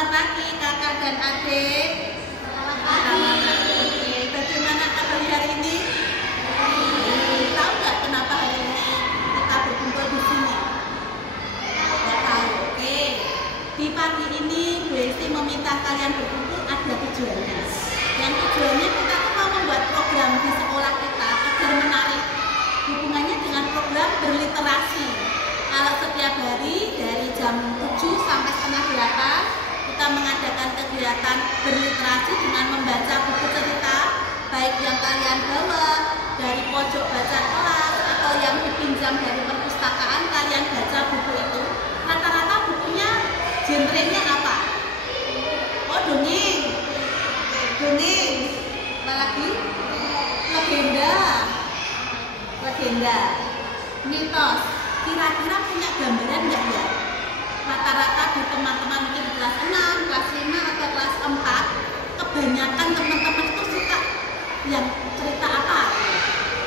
Selamat pagi kakak dan adik. Selamat pagi. Bagaimana kabar hari ini? Tahu nggak kenapa hari ini kita berkumpul di sini? Nggak tahu. Oke. Di pagi ini Bu Esti meminta kalian berkumpul ada tujuannya. Yang tujuannya kita tuh mau membuat program di sekolah kita agar menarik. Hubungannya dengan program berliterasi. Kalau setiap hari dari jam 7 sampai setengah 8 kita mengadakan kegiatan berliterasi dengan membaca buku cerita, baik yang kalian bawa dari pojok baca kelas atau yang dipinjam dari perpustakaan, kalian baca buku itu. Rata-rata bukunya genrenya apa? Oh, dongeng. Dongeng. Apalagi? Legenda. Mitos. Kira-kira punya gambaran nggak ya? Rata-rata di teman-teman mungkin di kelas 6, kelas 5, atau kelas 4 kebanyakan teman-teman itu suka yang cerita apa?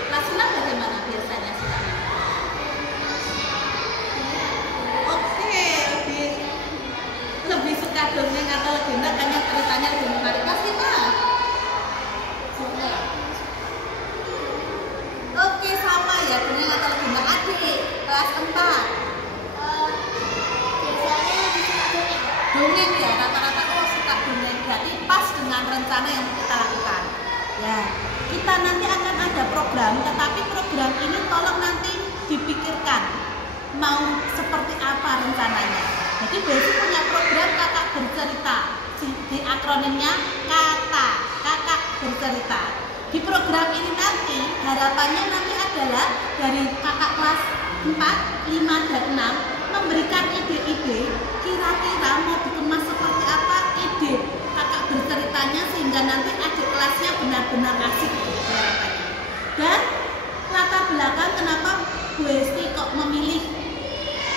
Kelas 6 bagaimana biasanya sukanya? Oke, lebih suka dongeng atau legenda karena ceritanya lebih menarik. Kelas 5? Oke, sama ya, dongeng atau legenda. Adik, kelas 4 Biasanya lebih suka dongeng. dongeng ya, rata-rata suka dongeng. Berarti pas dengan rencana yang kita lakukan ya. Kita nanti akan ada program, tetapi program ini tolong nanti dipikirkan mau seperti apa rencananya. Jadi besok punya program kakak bercerita, di akronimnya KATA, kakak bercerita. Di program ini nanti harapannya nanti adalah dari kakak kelas 4, 5, dan 6 memberikan ide-ide kira-kira mau dikemas seperti apa ide kakak berceritanya sehingga nanti adik kelasnya benar-benar asik gitu harapannya. Dan latar belakang kenapa Bu Esti kok memilih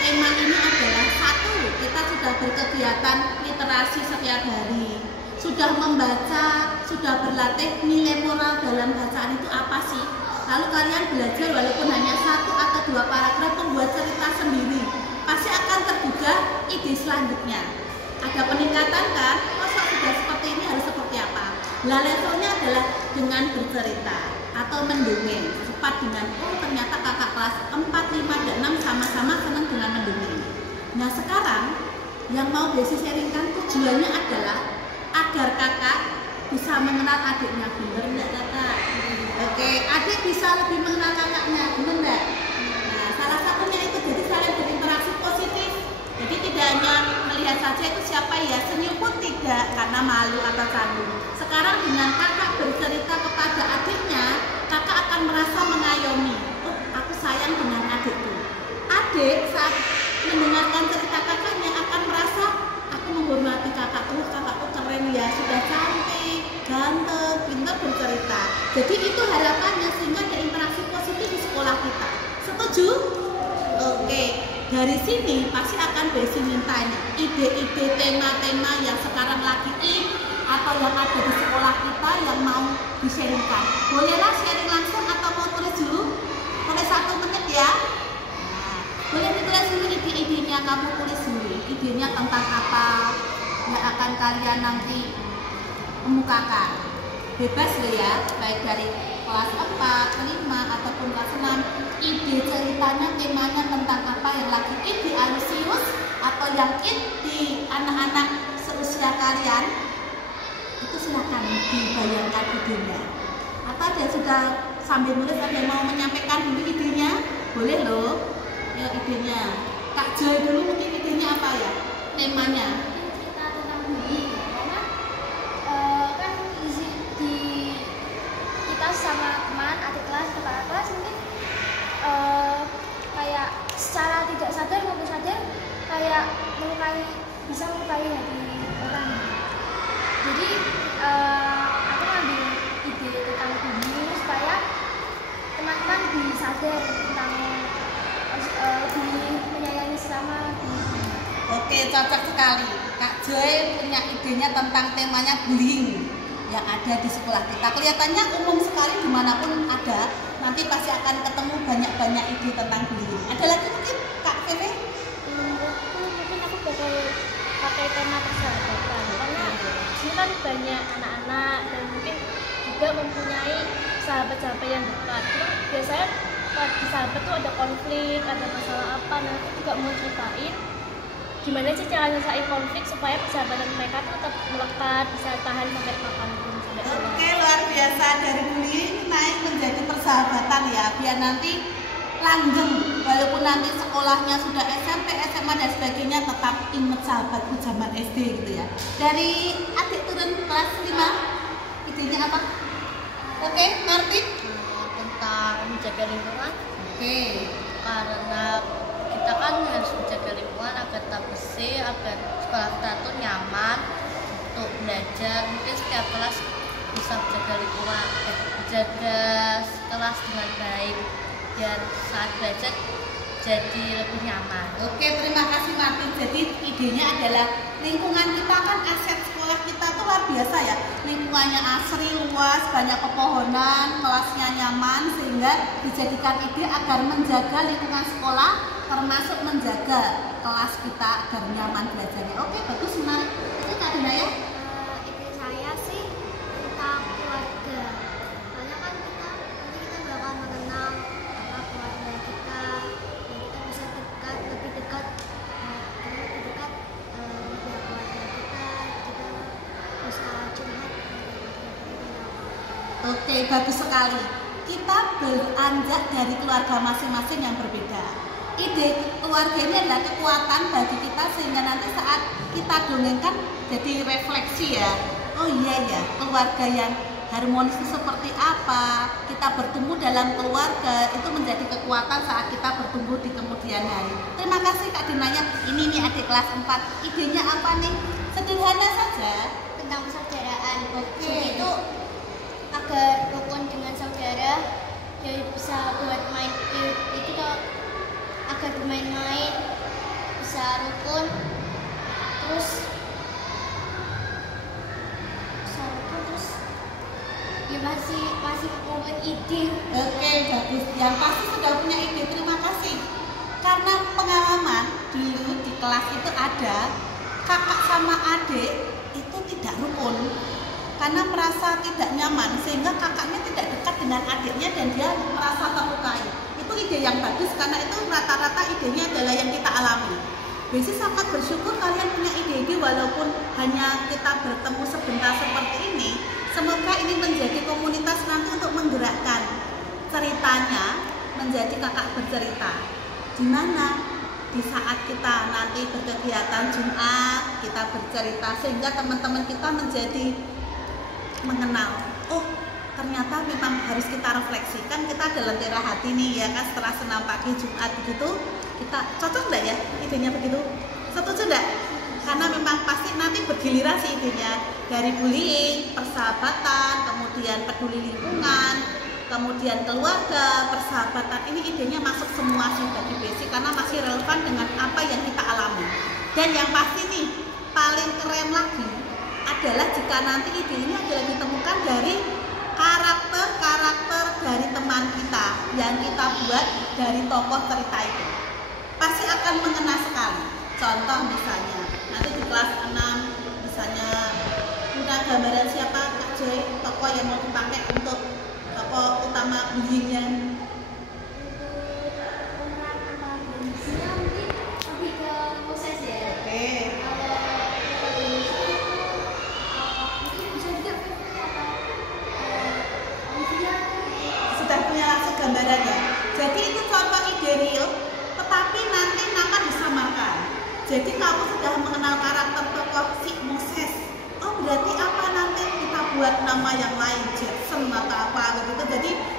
tema ini adalah satu, kita sudah berkegiatan literasi setiap hari, sudah membaca, sudah berlatih nilai moral dalam bacaan itu apa sih. Lalu kalian belajar walaupun hanya 1 atau 2 paragraf membuat cerita sendiri, pasti akan tergugah ide selanjutnya. Ada peningkatan kan? Masa sudah seperti ini harus seperti apa? Lah levelnya adalah dengan bercerita atau mendongeng. Cepat dengan ternyata kakak kelas 4, 5, dan 6 sama-sama senang dengan mendongeng. Nah sekarang yang mau Desi sharingkan tujuannya adalah agar kakak bisa mengenal adiknya. Bener enggak kakak? Oke, adik bisa lebih mengenal kakaknya, bener enggak? Nah, salah satunya itu jadi saling berinteraksi positif. Jadi tidak hanya melihat saja itu siapa ya, senyum pun tidak karena malu atau canggung. Sekarang dengan kakak bercerita kepada adiknya, kakak akan merasa mengayomi. Oh, aku sayang dengan adikku. Adik saat mendengarkan cerita kakaknya akan merasa aku menghormati kakakku, kakakku keren ya, sudah cantik, ganteng, pintar bercerita. Jadi itu harapannya sehingga ada interaksi positif di sekolah kita. Setuju? Oke, dari sini pasti akan Desi mintanya ide-ide tema-tema yang sekarang lagi atau yang ada di sekolah kita yang mau di-sharingkan. Bolehlah sharing langsung atau mau tulis dulu? Tulis 1 menit ya. Nah, boleh ditulis dulu ide-idenya, kamu tulis dulu. Idenya tentang apa yang akan kalian nanti kemukakan. Bebas loh ya, baik dari kelas 4, 5, ataupun kelas 6. Ide ceritanya, temanya tentang apa yang lagi di alusius atau yang di anak-anak seusia kalian, itu silakan dibayangkan idenya. Atau ada sudah sambil nulis, ada yang mau menyampaikan dulu idenya, boleh loh. Ya idenya, Kak Joy dulu mungkin idenya apa ya, temanya? Cerita tentang bullying, karena kan di kita sama teman, adik kelas, kakak kelas mungkin kayak secara tidak sadar maupun sadar kayak bisa melukai hati orang. Jadi aku ngambil ide tentang bullying supaya teman-teman lebih sadar tentang lebih menyayangi sesama. Oke, cocok sekali. Kak Joy punya idenya tentang temanya bullying yang ada di sekolah kita. Kelihatannya umum sekali dimanapun ada. Nanti pasti akan ketemu banyak-banyak ide tentang bullying. Ada lagi mungkin Kak Feve? Mungkin aku bakal pakai tema persahabatan. sini kan banyak anak-anak dan mungkin juga mempunyai sahabat-sahabat yang dekat. Terus biasanya di sahabat tuh ada konflik, ada masalah apa, nah aku juga mau ceritain gimana sih cara nyelesain konflik supaya persahabatan mereka tuh tetap melekat, bisa tahan sampai kapanpun, sampai tua. Oke, luar biasa, dari bullying naik menjadi persahabatan ya, biar nanti langgeng, walaupun nanti sekolahnya sudah SMP, SMA dan sebagainya, tetap inget sahabatku zaman SD gitu ya. Dari adik turun kelas 5, idenya apa? Oke, ngerti? Tentang menjaga lingkungan. Oke. Karena kita kan harus menjaga lingkungan agar tetap bersih, agar sekolah kita tuh nyaman untuk belajar. Mungkin setiap kelas bisa menjaga lingkungan, menjaga kelas dengan baik, biar saat belajar jadi lebih nyaman. Oke, terima kasih Martin. Jadi idenya adalah lingkungan kita kan aset sekolah kita tuh luar biasa ya. Lingkungannya asri, luas, banyak pepohonan, kelasnya nyaman, sehingga dijadikan ide agar menjaga lingkungan sekolah, termasuk menjaga kelas kita agar nyaman belajarnya. Oke, bagus, menarik. Ini Kak Dina ya? Ide saya sih tentang keluarga. Soalnya kan kita bakal mengenal sama keluarga kita, dan kita bisa lebih dekat dengan keluarga kita bisa curhat. Oke, bagus sekali. Kita beranjak dari keluarga masing-masing yang berbeda. Ide keluarga ini adalah kekuatan bagi kita, sehingga nanti saat kita dongengkan jadi refleksi ya. Oh iya ya, keluarga yang harmonis itu seperti apa, kita bertumbuh dalam keluarga itu menjadi kekuatan saat kita bertumbuh di kemudian hari. Terima kasih Kak Dinanya. Ini nih adik kelas 4, idenya apa nih? Sederhana saja, Tentang persaudaraan. Oke. Jadi itu agar rukun dengan saudara, jadi bisa buat main itu kalau agar bermain-main bisa rukun, terus ya masih membuat ide. Oke, bagus. Yang pasti sudah punya ide. Terima kasih. Karena pengalaman dulu di kelas itu ada kakak sama adik itu tidak rukun karena merasa tidak nyaman, sehingga kakaknya tidak dekat dengan adiknya dan dia merasa terlukai. Itu ide yang bagus, karena itu rata-rata idenya adalah yang kita alami. Besi sangat bersyukur kalian punya ide-ide, walaupun hanya kita bertemu sebentar seperti ini. Semoga ini menjadi komunitas nanti untuk menggerakkan ceritanya menjadi kakak bercerita. Di mana di saat kita nanti berkegiatan Jumat, kita bercerita, sehingga teman-teman kita menjadi mengenal. Oh, ternyata memang harus kita refleksikan. Kita ada lentera hati nih ya kan, setelah senam pagi Jumat begitu. Kita cocok enggak ya idenya begitu? Setuju enggak? Karena memang pasti nanti bergiliran sih idenya, dari bullying, persahabatan, kemudian peduli lingkungan, kemudian keluarga, persahabatan. Ini idenya masuk semua sih bagi basic, karena masih relevan dengan apa yang kita alami. Dan yang pasti nih, paling keren lagi adalah jika nanti ide ini adalah ditemukan dari karakter-karakter dari teman kita yang kita buat dari tokoh cerita itu. Pasti akan mengena sekali. Contoh misalnya, nanti di kelas 6 misalnya punya gambaran siapa Kak Joy, tokoh yang mau dipakai untuk tokoh utama bullyingnya. Oke. Sudah punya langsung gambarannya. Jadi itu contoh ide real, tetapi nanti nama disamarkan. Jadi kamu sudah mengenal karakter tokoh si Moses. Oh, berarti apa nanti kita buat nama yang lain, Jackson atau apa gitu.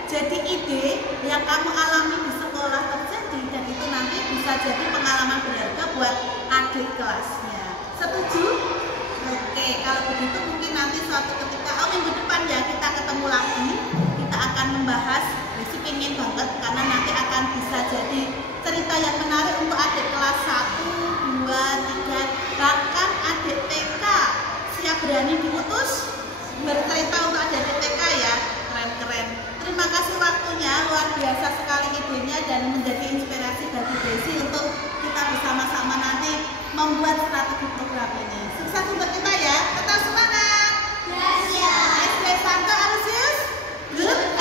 Jadi ide yang kamu alami di sekolah terjadi, dan itu nanti bisa jadi pengalaman berharga buat adik kelasnya. Setuju? Oke, kalau begitu mungkin nanti suatu ketika, minggu depan ya kita ketemu lagi. Kita akan membahas, Desi pengen banget karena nanti akan bisa jadi cerita yang menarik untuk adik kelas 1, 2, 3, bahkan adik TK. Siap berani diutus bercerita untuk adik TK ya, keren-keren. Terima kasih waktunya, luar biasa sekali idenya dan menjadi inspirasi bagi Desi untuk kita bersama-sama nanti membuat strategi program ini. Sukses untuk kita ya, tetap semangat! Tante Alisius? Good.